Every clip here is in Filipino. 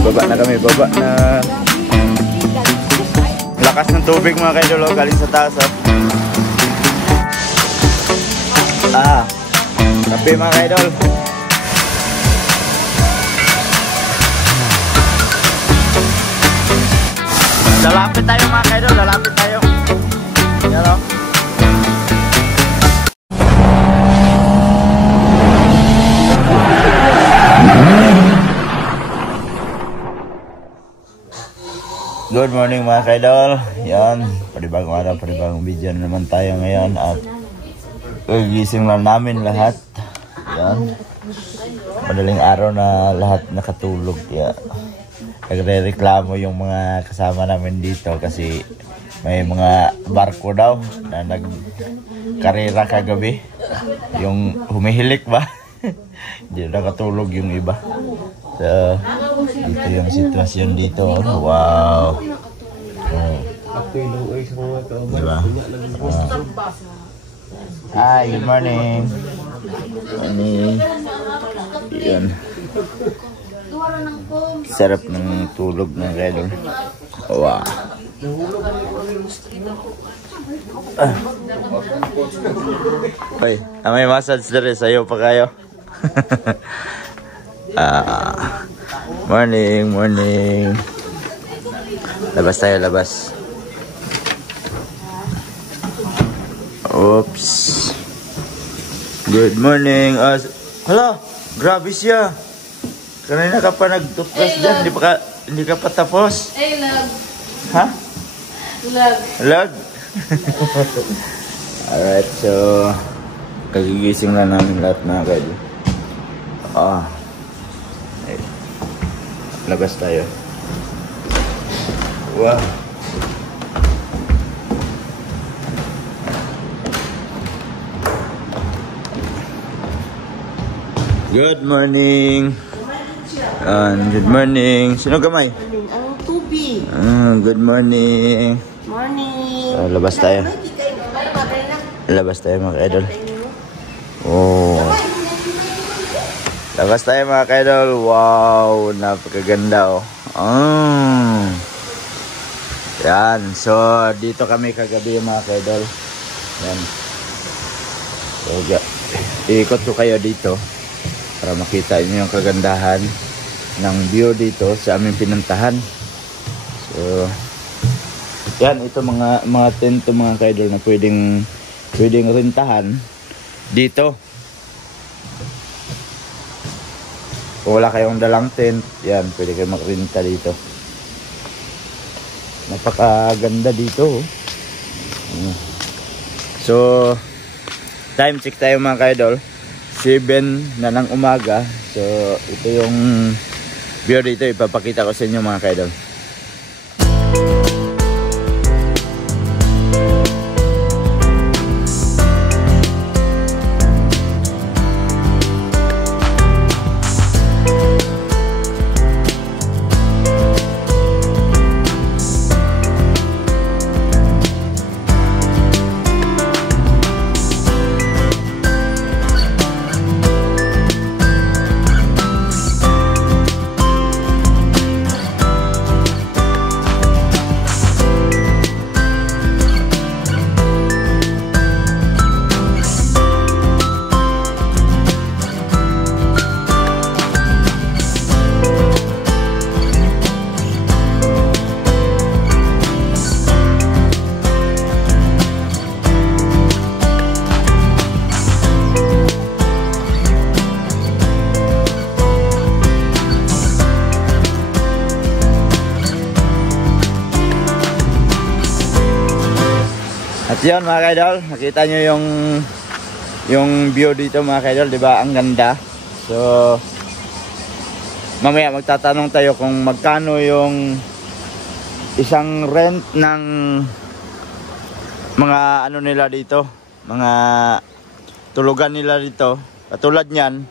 Baba na kami, baba na. Lakas ng tubig mga kaidol, oh, galing sa taas. Oh. Kape mga kaidol. Lalapit tayo mga kaidol, lalapit tayo. Yan o. Good morning mga kaidol. Yan, panibagong araw, panibagong video naman tayo ngayon. At gising lang namin lahat. Yan, madaling araw na lahat nakatulog. Yan, nagre-reklamo yung mga kasama namin dito kasi may mga barko daw na nagkarera kagabi. Yung humihilik ba? Hindi nakatulog yung iba. So, dito yung sitwasyon dito. Wow. Diba? Hi, good morning. Yan. Sarap ng tulog ng kaidol. Wow. Ay, may massage na rin sa'yo pa kayo. Morning, morning. Labas tayo, labas. Oops. Good morning. Hala, grabe siya. Kanina ka pa nag-toothbrush dyan. Hindi ka pa tapos. Hey, love. Ha? Love. Love? Alright, so kagigising na namin lahat mga kaidol. Labas tayo. Wow. Good morning. Good morning. Sino kamay? Ang tubi. Good morning. Morning. So, labas tayo. Labas tayo mga kaidol. Oh. Labas tayo mga kaidol. Wow, napakaganda oh. Yan. So, dito kami kagabi mga kaidol. Yan. So, iikot ko kayo dito para makita niyo yung kagandahan ng view dito sa aming pinuntahan. So, yan, ito mga tento mga kaidol na pwedeng rentahan dito. Kung wala kayong dalang tent, yan, pwede kayo makrenta dito. Napakaganda dito. So, time check tayo mga kaidol. 7 na ng umaga. So, ito yung view dito. Ipapakita ko sa inyo mga kaidol. At yun mga kaidol, nakita nyo yung view dito mga kaidol, di ba? Ang ganda. So, mamaya magtatanong tayo kung magkano yung isang rent ng mga ano nila dito, mga tulugan nila dito. Katulad nyan,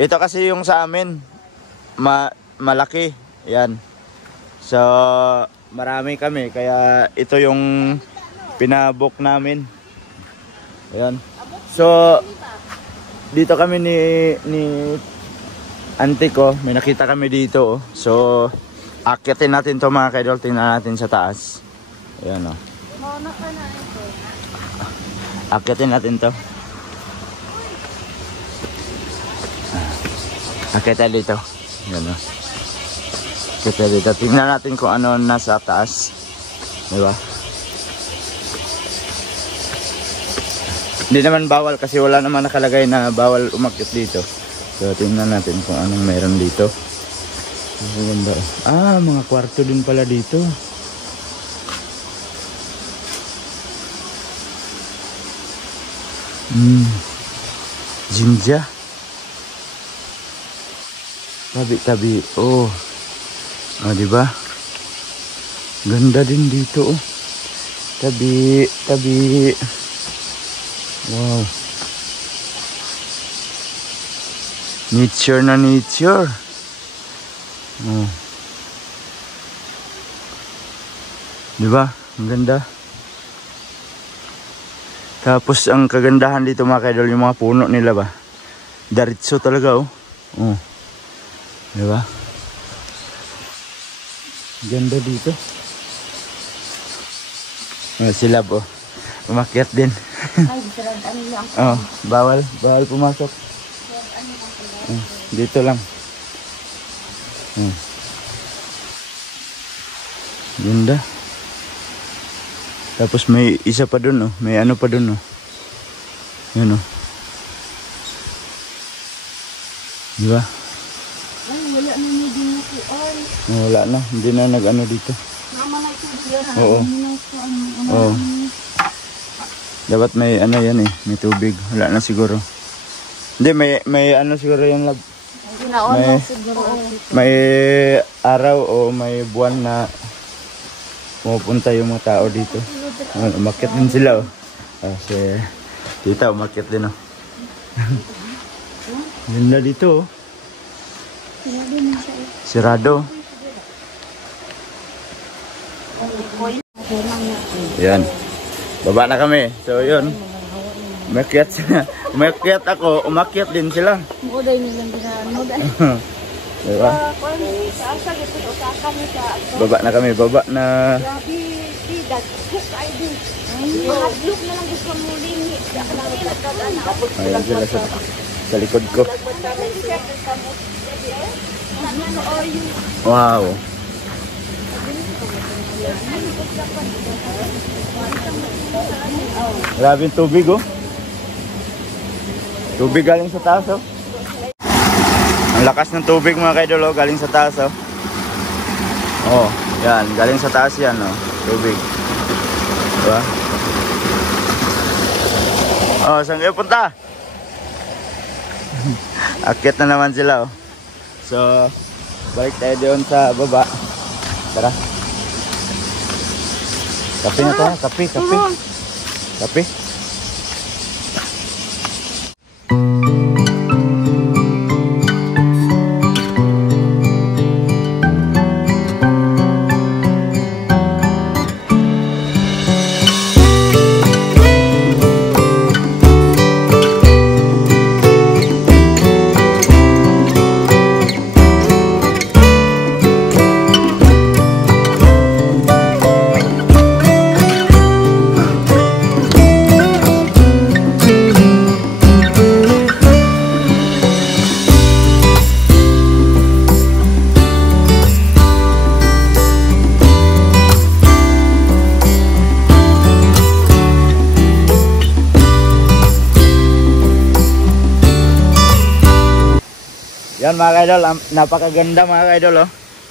ito kasi yung sa amin, malaki. Yan. So, marami kami, kaya ito yung pinabook namin. Ayan. So, dito kami ni auntie ko, may nakita kami dito. So, Akyatin natin to mga kaidol. Tingnan natin sa taas. Ayan o. Akyatin natin to. Akyatin dito. Ayan o. Akyatin dito. Tingnan natin kung ano nasa taas. Diba? Hindi naman bawal kasi wala naman nakalagay na bawal umakyat dito. So tingnan natin kung anong meron dito. Ah, mga kwarto din pala dito. Jinja. Tabi-tabi. Oh. Ah, diba? Ganda din dito, oh. Tabi. Wow. Nature na nature. Oh. Diba? Ang ganda. Tapos ang kagandahan dito mga kaidol, yung mga puno nila ba? Diretso talaga, oh. Oh. Diba? Ganda dito. Oh, sila po. Umakyat din. Ay, ano lang. Oh, bawal pumasok. Oh, dito lang. Oh. Ganda. Tapos may isa pa dun, oh. May ano pa dun, oh. Yan, oh. Diba? Ay, wala na niya din ako. Ay, Oh, wala na. Hindi na nag-ano dito. naman na ito dyan. Oo. Oo. Dapat may ano yan eh. May tubig. Wala na siguro. Hindi, may ano siguro yung lab. Ginaon May- mo siguro. May araw o may buwan na pumupunta yung mga tao dito. Umakyat din sila, oh. Si tita umakyat din, oh. Ganda dito, oh. Sirado. Yan. Baba na kami. So, yun. Umakyat sila. Umakyat ako, umakyat din sila. Muday nilang ginano. Diba? Asa gitu sa kami sa Baba na kami. Baba na. grabe di daghok ay di. Mahadlok na lang gusto mo lini. Ayan sila sa likod ko. Wow. Grabe yung tubig, oh. Tubig galing sa taas, oh. Ang lakas ng tubig mga kaidol, oh. Galing sa taas, oh. Oh, yan. Galing sa taas yan, oh. Tubig. Diba? Oh, saan kayo punta? Akyat na naman sila, oh. So, balik tayo doon sa baba. Tara. Kape na tayo. Kape. Kape. Yan mga kaidol, napakaganda mga kaidol, oh.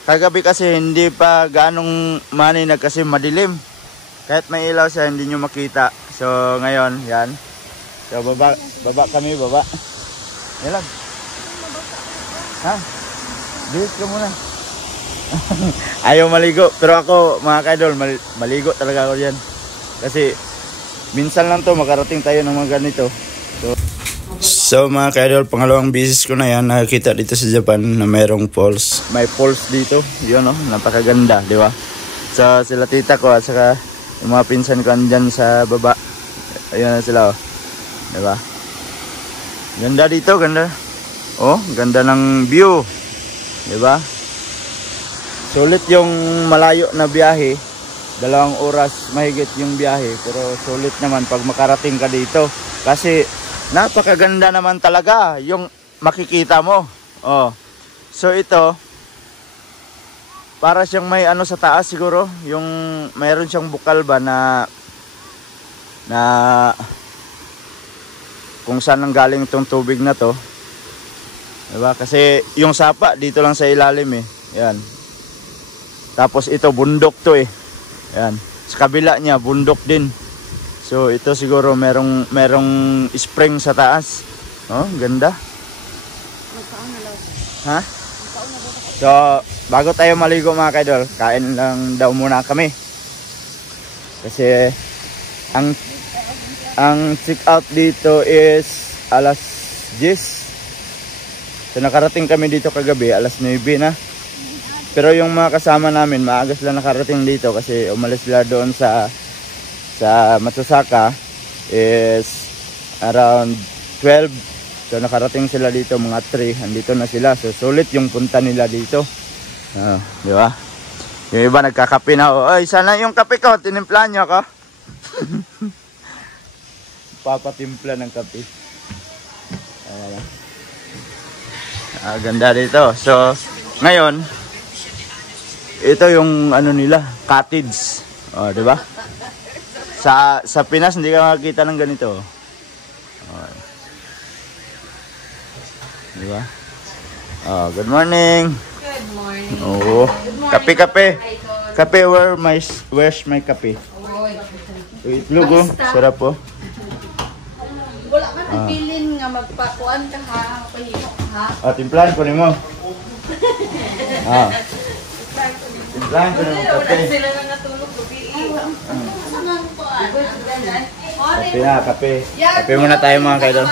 Kagabi kasi hindi pa ganong maninag kasi madilim. Kahit may ilaw siya hindi nyo makita. So ngayon, yan. So baba kami. Yan lang. Ha? Bihis ka muna. Ayaw maligo. Pero ako mga kaidol, maligo talaga ako dyan. Kasi minsan lang to makarating tayo ng mga ganito. So mga kaidol, pangalawang bisis ko na yan nakakita dito sa Japan na mayroong falls. May falls dito, yun, oh, napakaganda, di ba? So sila tita ko at saka yung mga pinsan ko andyan sa baba. Ayun na sila, oh. Di ba? Ganda dito, ganda. Oh, ganda ng view. Di ba? sulit yung malayo na biyahe. 2 oras mahigit yung biyahe, pero sulit naman pag makarating ka dito. Kasi napakaganda naman talaga yung makikita mo. Oh. So ito, para siyang may ano sa taas siguro, yung mayroon siyang bukal ba na kung saan nang galing itong tubig na to. Diba? Kasi yung sapa dito lang sa ilalim eh. Yan. Tapos ito bundok to eh. Yan. Sa kabila niya bundok din. So ito siguro merong spring sa taas. Oh, ganda. Ha? So bago tayo maligo mga kaidol, kain lang daw muna kami. Kasi ang check out dito is alas 10. So nakarating kami dito kagabi alas 9 na. Pero yung mga kasama namin maaga sila nakarating dito kasi umalis sila doon sa Matsusaka is around 12. So nakarating sila dito mga 3. Andito na sila. So sulit yung punta nila dito. Di ba? Yung iba nagkakape na. Oy, sana yung kape ko. Tinimpla niyo ako. Papatimpla ng kape. Ganda dito. So ngayon, ito yung ano nila, cottage. Oh, di ba? Sa Pinas hindi ka makakita ng ganito. Oh. Di ba? Oh, good morning. Good morning. Oh, kape. Kape, where's my kape? Itlog oh, sarap po. Wala man ang pilin nga magpakuan ka ha, pahimo ha. Timplahan ko nimo. Timplahan ko nimo kape. Sila na natulog gabi. Kape na, kape. Kape muna tayo mga kaidol.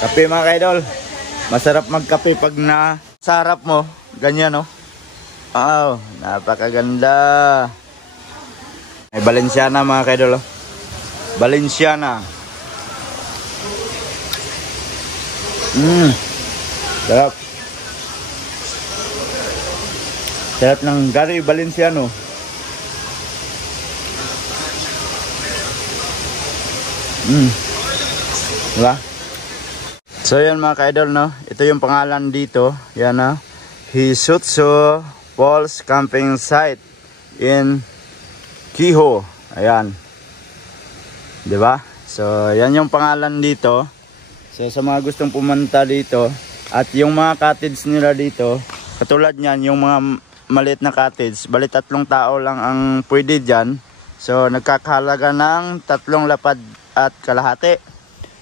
Kape mga kaidol. Masarap magkape pag sa harap mo, ganyan no. Wow, napakaganda. May Balenciana mga kaidol. Balenciana. Sarap. Sarap ng Gary Valenciano. Diba? So yan mga ka-idol no. Ito yung pangalan dito. Yan na. Hisutsu Falls Camping Site in Kiho. Ayan. Diba? So yan yung pangalan dito. So sa mga gustong pumunta dito. At yung mga cottage nila dito. Katulad nyan yung mga maliit na cottage. Bali 3 tao lang ang pwede dyan. So nagkakahalaga ng 3 lapad at kalahati.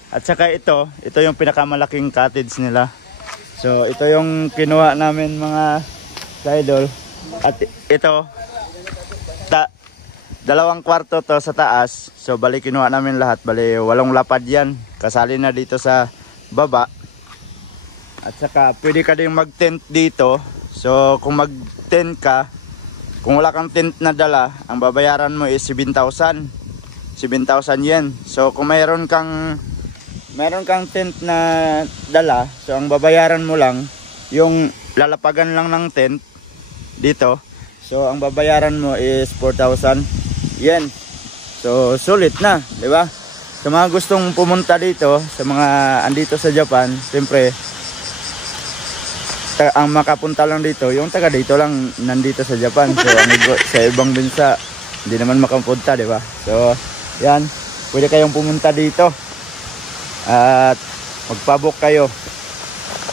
At saka ito yung pinakamalaking cottage nila. So ito yung kinuha namin mga ka-idol. At ito 2 kwarto to sa taas. So bali kinuha namin lahat. Bali 8 lapad yan. Kasali na dito sa baba. At saka pwede ka din mag-tent dito. So kung mag-tent ka, kung wala kang tent na dala, ang babayaran mo is 7,000 yen. So kung mayroon kang tent na dala, so ang babayaran mo lang yung lalapagan lang ng tent dito. So ang babayaran mo is 4,000 yen. So sulit na, di ba? Sa mga gustong pumunta dito, sa mga andito sa Japan, siyempre ang makapunta lang dito, yung taga dito lang nandito sa Japan. So sa ibang bansa hindi naman makapunta, di ba? So yan, pwede kayong pumunta dito. At magpabook kayo.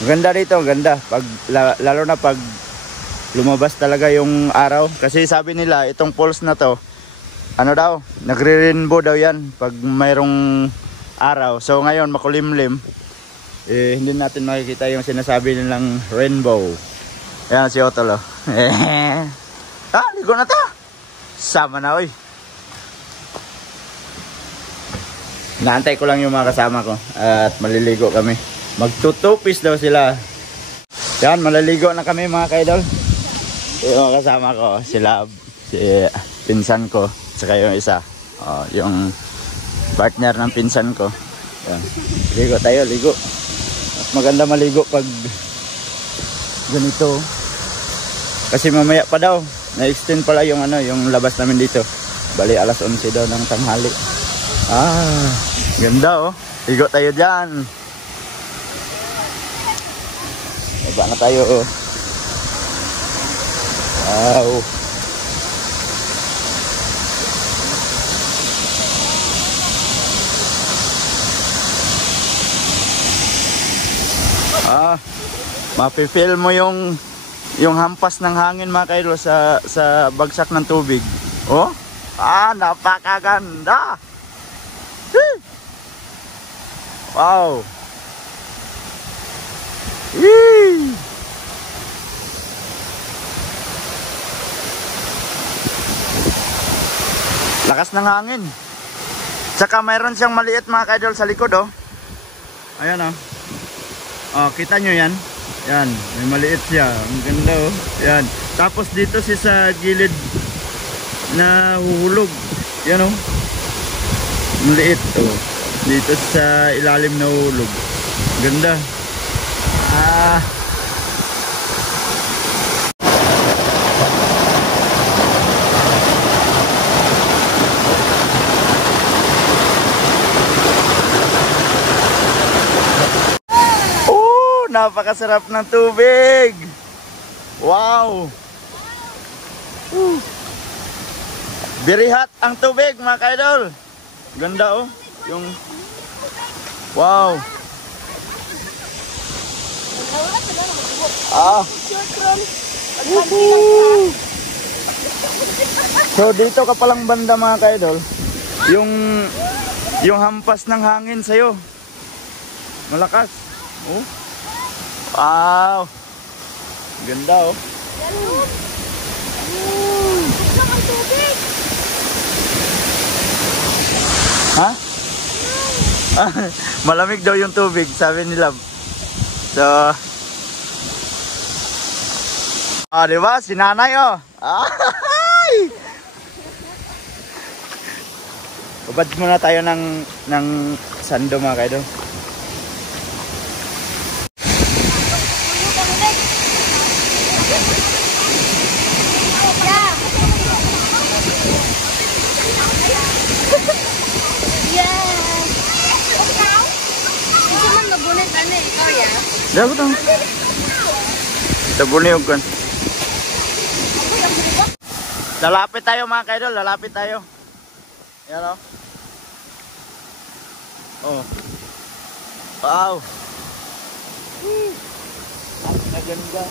Ganda dito, ganda. Lalo na pag lumabas talaga yung araw. Kasi sabi nila, itong falls na to, ano daw, nagre-rainbow daw yan pag mayroong araw. So ngayon, makulimlim. Hindi natin makikita yung sinasabi nilang rainbow. Yan si Otolo. Ligo na to. Sama na, oy. Naantay ko lang yung mga kasama ko at maliligo kami. Magtutupis daw sila. Yan, maliligo na kami mga ka-idol. Yung mga kasama ko, sila, si pinsan ko, saka yung isa. Yung Partner ng pinsan ko. Yan. Ligo tayo, ligo. Mas maganda maligo pag ganito. Kasi mamaya pa daw, na-extend pala yung ano, yung labas namin dito. Bali alas 11 daw ng tanghali. Ah, ganda oh. Ligo tayo diyan. Baba na tayo oh. Wow. Mapifeel mo yung hampas ng hangin mga kaidol sa bagsak ng tubig. Oh? Napakaganda. Wow. Yee! Lakas ng hangin. Tsaka mayroon siyang maliit mga kaidol sa likod oh. Ayan oh. Oh, kita nyo yan? Yan, may maliit siya. Ang ganda oh. Yan. Tapos dito siya sa gilid na huhulog. Yan oh. Maliit oh. Dito sa ilalim na huhulog. Ganda. Napakasarap ng tubig. Wow. Very hot ang tubig mga kaidol. Ganda oh. Yung wow. So dito ka palang banda mga kaidol. Yung hampas ng hangin sa'yo. Malakas. Oh. Wow. Ganda oh. Ha? Malamig daw yung tubig, sabi nila. So, diba? Si nanay oh. Ubad muna tayo ng sando mga kaidol. Dapat dong. Tabuniyog kan. Lalapit tayo mga kaidol, lalapit tayo. Yan oh. Oh. Wow. Ang ganda.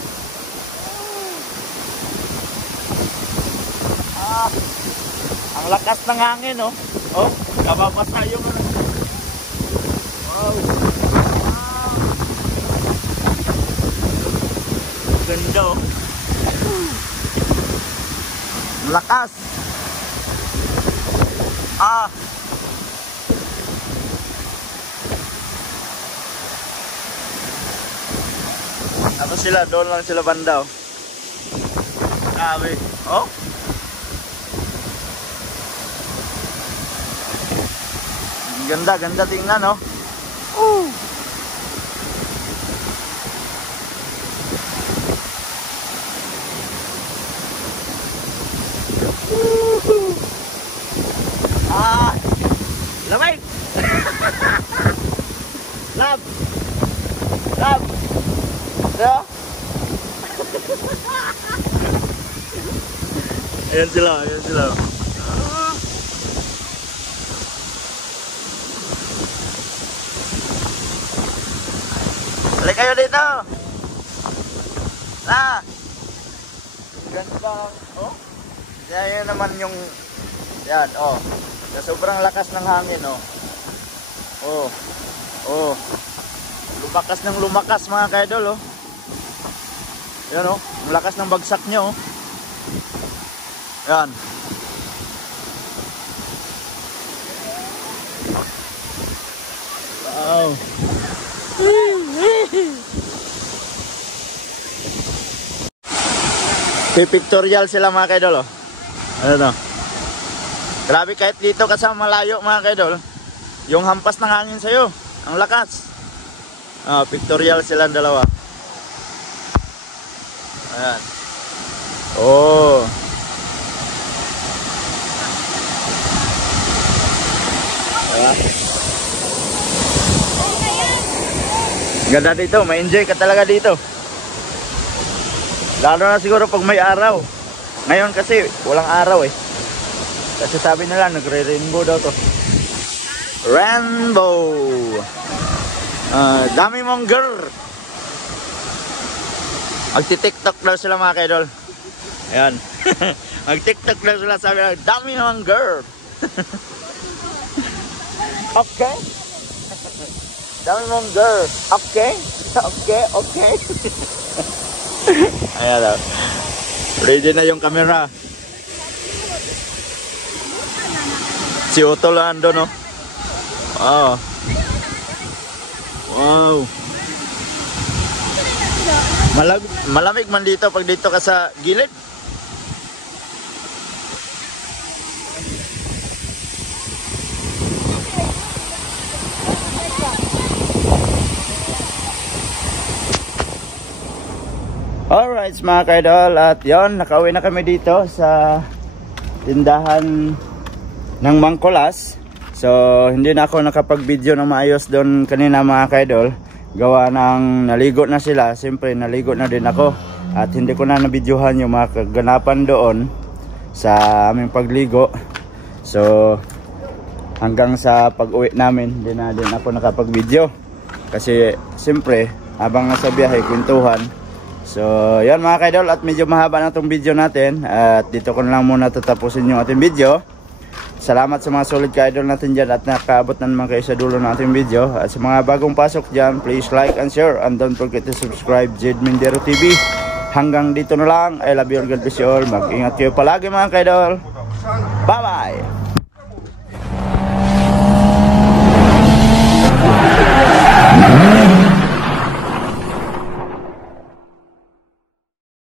Ang lakas ng hangin oh. Oh, kababasa yung wow. Ganda oh. Lakas. Ano sila? Doon lang sila banda oh. Grabe. Oh. Ganda, ganda tingnan oh. Lamig. Lab. Lab. Yeah. Ayan sila, ayan sila. Balik kayo dito. Ganda. Oh. Yan naman yung yan, oh. Sa sobrang lakas ng hangin, oh. Oh. Oh. Lumakas ng lumakas mga kaidol, oh. Yan, oh. Ang lakas ng bagsak nyo, oh. Yan. Wow. Pipictorial sila mga kaidol, oh. Ano to? Grabe kahit dito ka sa malayo mga kaidol, yung hampas ng hangin sa'yo. Ang lakas. Pictorial silang dalawa. Ayan. Oh. Ayan. Ganda dito, ma-enjoy ka talaga dito. Lalo na siguro pag may araw. Ngayon kasi walang araw eh. Kasi sabi nila nagre-rainbow daw to. Rainbow. Dami mong girl. Magti-tiktok daw sila mga kaidol. Ayan. Mag-tiktok daw sila, sabi nila dami mong girl. Okay. Dami mong girl. Okay. Okay. Okay. Ayan daw. Ready na yung camera. Si Otto lang doon, no? Wow. Wow. Malamig man dito pag dito ka sa gilid. Alright mga kaidol, at yon, nakauwi na kami dito sa tindahan ng Mangkulas. So hindi na ako nakapag-video na maayos doon kanina mga kaidol. Gawa ng naligo na sila, siyempre naligo na din ako. At hindi ko na nabidyohan yung mga kaganapan doon sa aming pagligo. So hanggang sa pag-uwi namin, hindi na din ako nakapag-video. Kasi siyempre habang nasa biyahe, kwentuhan. So yan mga kaidol, at medyo mahaba na itong video natin. At dito ko na lang muna tatapusin yung ating video. Salamat sa mga solid ka-idol natin dyan at nakaabot na naman kayo sa dulo ng ating video. At sa mga bagong pasok dyan, please like and share. And don't forget to subscribe Jade Mindero TV. Hanggang dito na lang. I love you all. God bless you all. Mag-ingat kayo palagi mga ka-idol. Bye bye!